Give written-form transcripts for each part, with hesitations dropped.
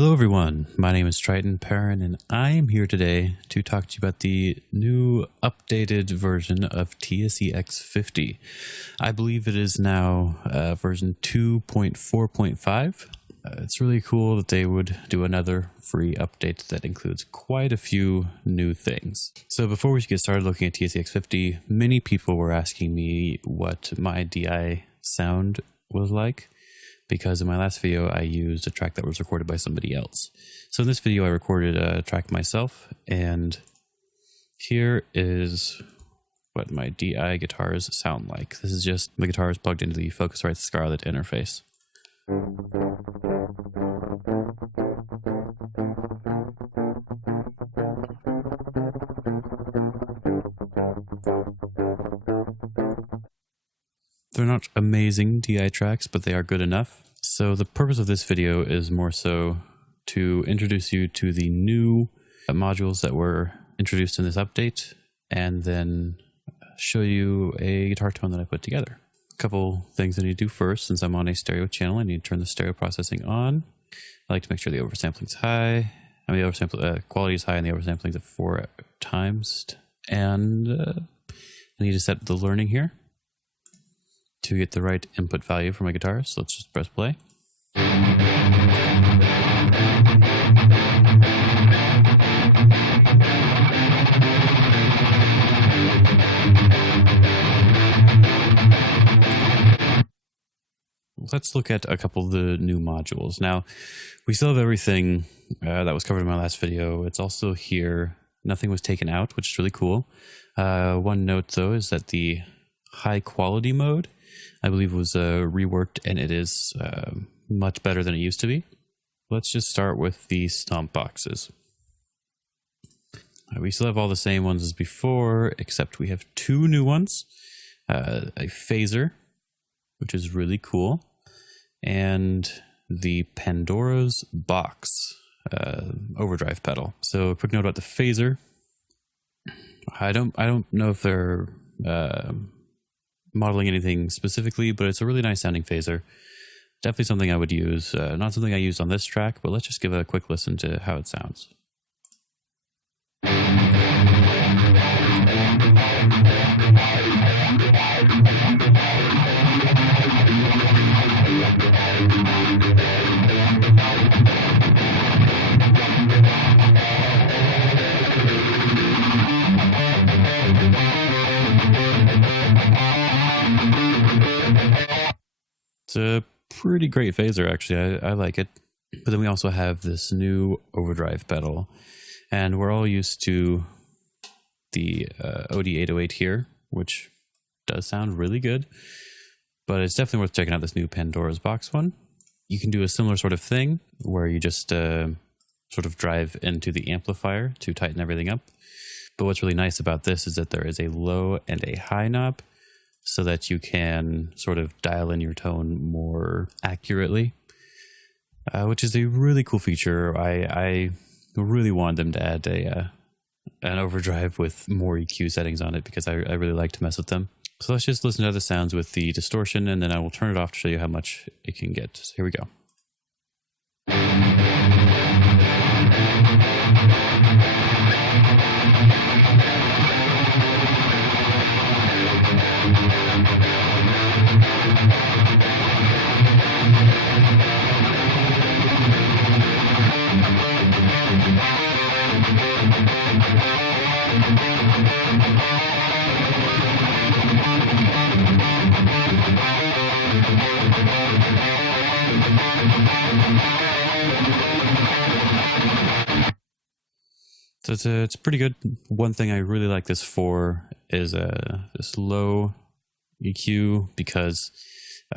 Hello everyone, my name is Triton Perrin and I am here today to talk to you about the new updated version of TSE X50. I believe it is now version 2.4.5. It's really cool that they would do another free update that includes quite a few new things. So before we get started looking at TSE X50, many people were asking me what my DI sound was like, because in my last video I used a track that was recorded by somebody else. So in this video I recorded a track myself, and here is what my DI guitars sound like. This is just the guitars plugged into the Focusrite Scarlett interface. They're not amazing DI tracks, but they are good enough. So the purpose of this video is more so to introduce you to the new modules that were introduced in this update, and then show you a guitar tone that I put together. A couple things I need to do first. Since I'm on a stereo channel, I need to turn the stereo processing on. I like to make sure the oversampling is high. I mean, the oversample quality is high, and the oversampling is at 4 times. And I need to set the learning here to get the right input value for my guitar. So let's just press play. Let's look at a couple of the new modules. Now, we still have everything that was covered in my last video. It's also here. Nothing was taken out, which is really cool. One note though is that the high quality mode, I believe, was reworked, and it is much better than it used to be. Let's just start with the stomp boxes. We still have all the same ones as before, except we have two new ones. A phaser, which is really cool, and the Pandora's box overdrive pedal. So a quick note about the phaser. I don't know if they're modeling anything specifically, but it's a really nice sounding phaser. Definitely something I would use. Not something I used on this track, but let's just give a quick listen to how it sounds. It's a pretty great phaser, actually. I like it. But then we also have this new overdrive pedal, and we're all used to the OD808 here, which does sound really good, but it's definitely worth checking out this new Pandora's box one. You can do a similar sort of thing where you just sort of drive into the amplifier to tighten everything up. But what's really nice about this is that there is a low and a high knob, so that you can sort of dial in your tone more accurately, which is a really cool feature. I really wanted them to add an overdrive with more EQ settings on it, because I really like to mess with them. So let's just listen to how this sounds with the distortion, and then I will turn it off to show you how much it can get. So here we go. So it's pretty good. One thing I really like this for is this low EQ, because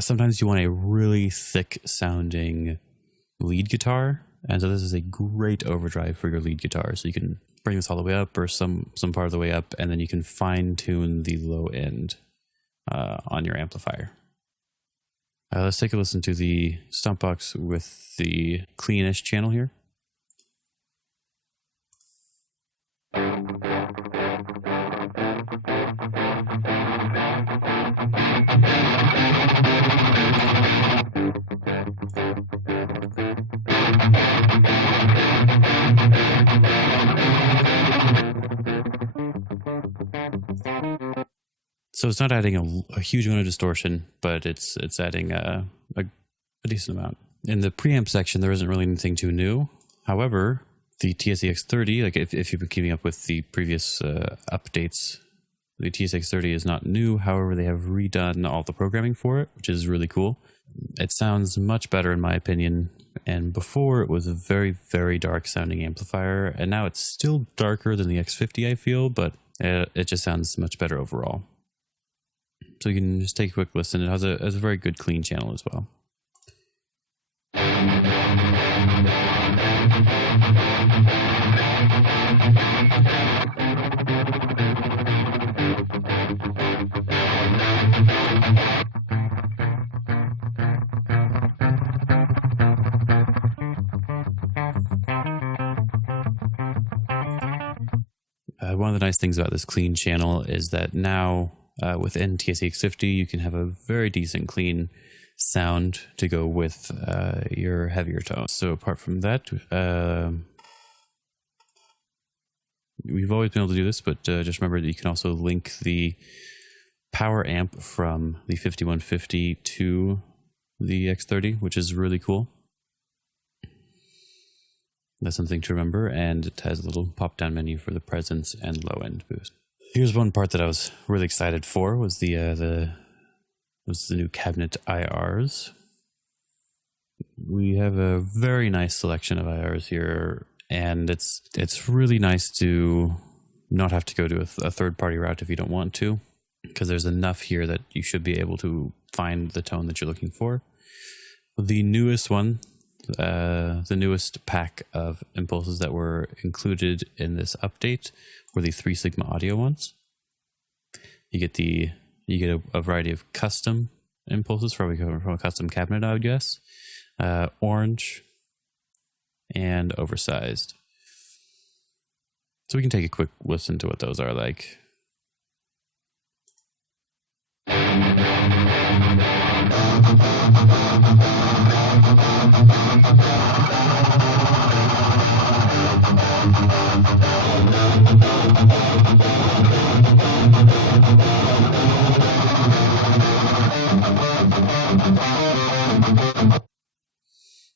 sometimes you want a really thick sounding lead guitar, and so this is a great overdrive for your lead guitar. So you can bring this all the way up, or some part of the way up, and then you can fine tune the low end on your amplifier. Let's take a listen to the stomp box with the cleanish channel here. So it's not adding a huge amount of distortion, but it's adding a decent amount. In the preamp section, there isn't really anything too new. However, the TSE X30, like if you've been keeping up with the previous updates, the TSE X30 is not new. However, they have redone all the programming for it, which is really cool. It sounds much better in my opinion. And before it was a very, very dark sounding amplifier, and now it's still darker than the X50, I feel, but it just sounds much better overall. So you can just take a quick listen. It has a very good clean channel as well. One of the nice things about this clean channel is that now within TSE X50 you can have a very decent clean sound to go with your heavier tones. So apart from that, we've always been able to do this, but just remember that you can also link the power amp from the 5150 to the X30, which is really cool. That's something to remember, and it has a little pop-down menu for the presence and low-end boost. Here's one part that I was really excited for was the new cabinet IRs. We have a very nice selection of IRs here, and it's really nice to not have to go to a third-party route if you don't want to, because there's enough here that you should be able to find the tone that you're looking for. The newest one, the newest pack of impulses that were included in this update were the 3 Sigma Audio ones. You get a variety of custom impulses from a custom cabinet, I would guess. Orange and oversized. So we can take a quick listen to what those are like.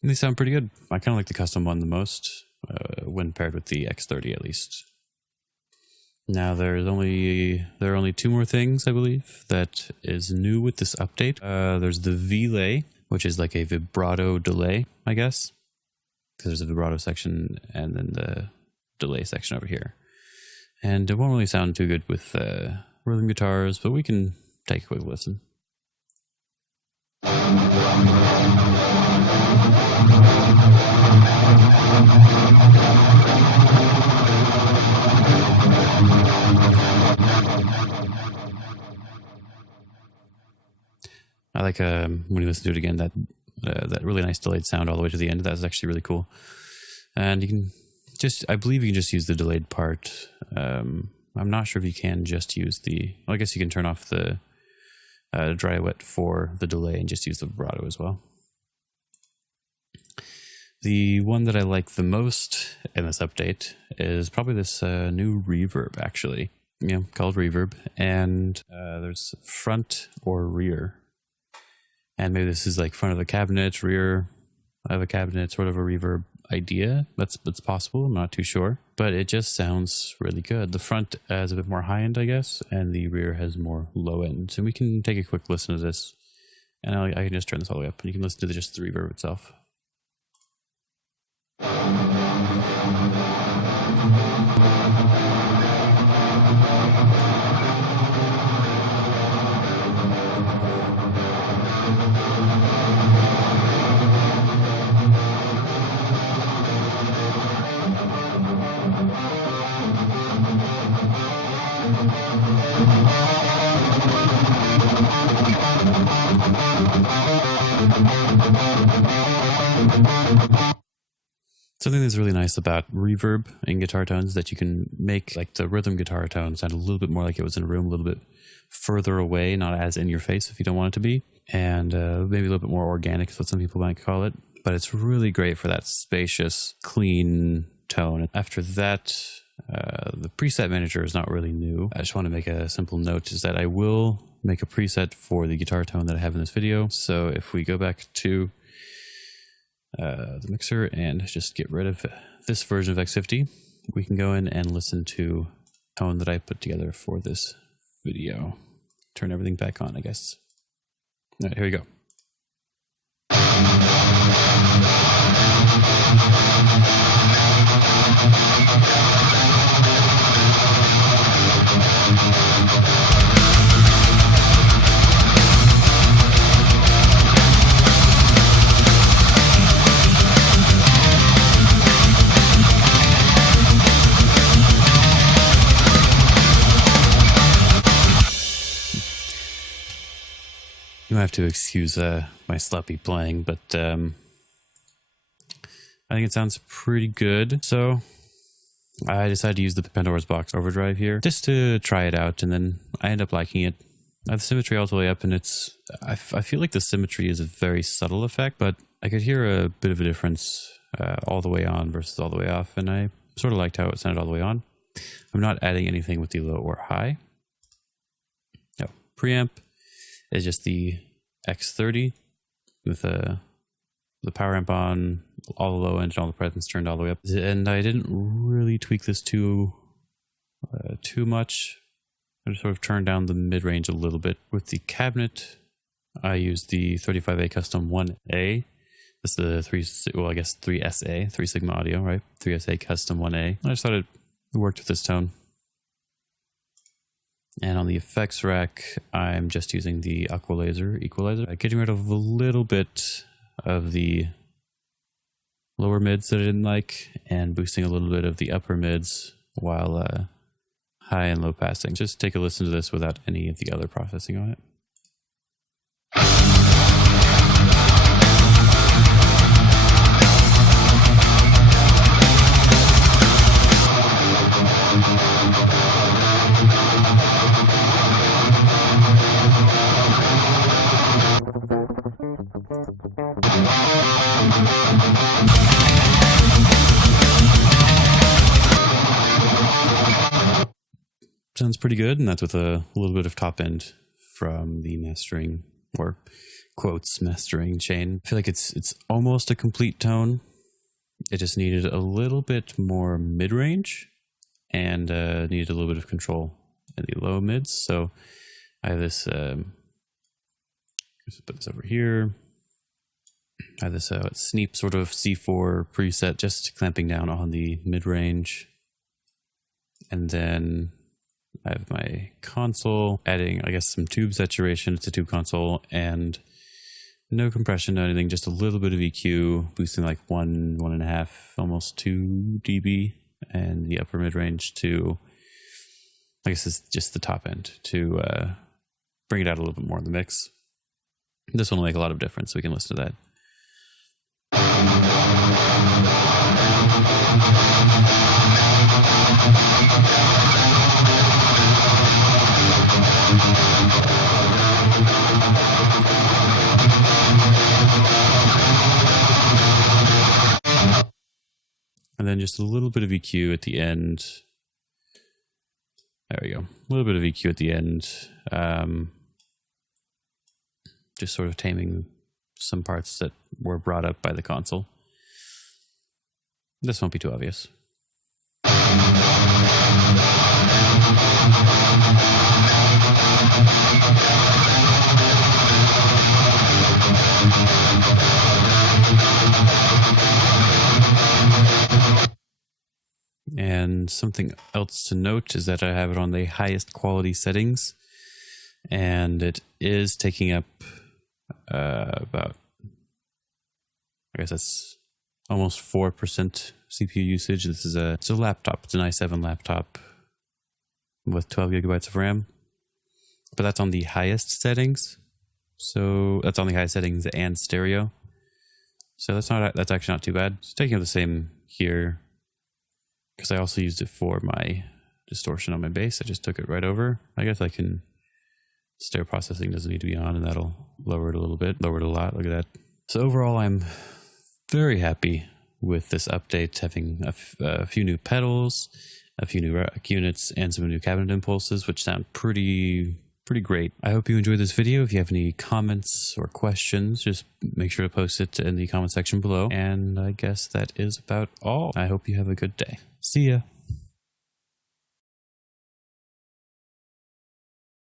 And they sound pretty good. I kind of like the custom one the most, when paired with the X30 at least. Now there are only 2 more things, I believe, that is new with this update. There's the V-Lay, which is like a vibrato delay, I guess, because there's a vibrato section and then the delay section over here. And it won't really sound too good with rhythm guitars, but we can take a quick listen. I like when you listen to it again, that really nice delayed sound all the way to the end. That's actually really cool. And you can I believe you can just use the delayed part. I'm not sure if you can just use I guess you can turn off the dry wet for the delay and just use the vibrato as well. The one that I like the most in this update is probably this new reverb, actually, called Reverb, and there's front or rear. And maybe this is like front of a cabinet, rear of a cabinet, sort of a reverb idea. That's possible. I'm not too sure, but it just sounds really good. The front is a bit more high end, I guess, and the rear has more low end. So we can take a quick listen to this, and I can just turn this all the way up, and you can listen to just the reverb itself. Something that's really nice about reverb in guitar tones is that you can make like the rhythm guitar tone sound a little bit more like it was in a room, a little bit further away, not as in your face if you don't want it to be, and maybe a little bit more organic is what some people might call it. But it's really great for that spacious, clean tone. After that, The preset manager is not really new. I just want to make a simple note is that I will make a preset for the guitar tone that I have in this video. So if we go back to the mixer and just get rid of this version of X50, we can go in and listen to the tone that I put together for this video. Turn everything back on, I guess. All right, here we go. You might have to excuse my sloppy playing, but I think it sounds pretty good. So I decided to use the Pandora's Box Overdrive here just to try it out, and then I end up liking it. I have the symmetry all the way up, and I feel like the symmetry is a very subtle effect, but I could hear a bit of a difference all the way on versus all the way off, and I sort of liked how it sounded all the way on. I'm not adding anything with the low or high. No, preamp is just the X30 with the power amp on, all the low end and all the presets turned all the way up. And I didn't really tweak this too much. I just sort of turned down the mid-range a little bit. With the cabinet, I used the 35A Custom 1A. That's the 3SA, 3 Sigma Audio, right? 3SA Custom 1A. I just thought it worked with this tone. And on the effects rack, I'm just using the Aqua Laser equalizer. Getting rid of a little bit of the lower mids that I didn't like, and boosting a little bit of the upper mids while high and low passing. Just take a listen to this without any of the other processing on it. Sounds pretty good, and that's with a little bit of top end from the mastering, or quotes mastering chain. I feel like it's almost a complete tone. It just needed a little bit more mid-range and needed a little bit of control in the low mids. So I have this, let's put this over here. I have this Sneap sort of C4 preset, just clamping down on the mid-range. And then I have my console, adding, I guess, some tube saturation. It's a tube console, and no compression, no anything, just a little bit of EQ, boosting like 1.5, almost 2 dB, and the upper mid-range to, I guess it's just the top end, to bring it out a little bit more in the mix. This one will make a lot of difference, so we can listen to that. And then just a little bit of EQ at the end. There we go. A little bit of EQ at the end. Just sort of taming some parts that were brought up by the console. This won't be too obvious. And something else to note is that I have it on the highest quality settings, and it is taking up about, I guess that's almost 4% CPU usage. This is it's a laptop. It's an i7 laptop with 12 gigabytes of RAM, but that's on the highest settings. So that's on the highest settings and stereo. So that's actually not too bad. It's taking up the same here, because I also used it for my distortion on my bass. I just took it right over. I guess I can, stereo processing doesn't need to be on, and that'll lower it a little bit, lower it a lot. Look at that. So overall, I'm very happy with this update, having a few new pedals a few new rack units, and some new cabinet impulses, which sound pretty great. I hope you enjoyed this video. If you have any comments or questions, just make sure to post it in the comment section below. And I guess that is about all. I hope you have a good day. See ya.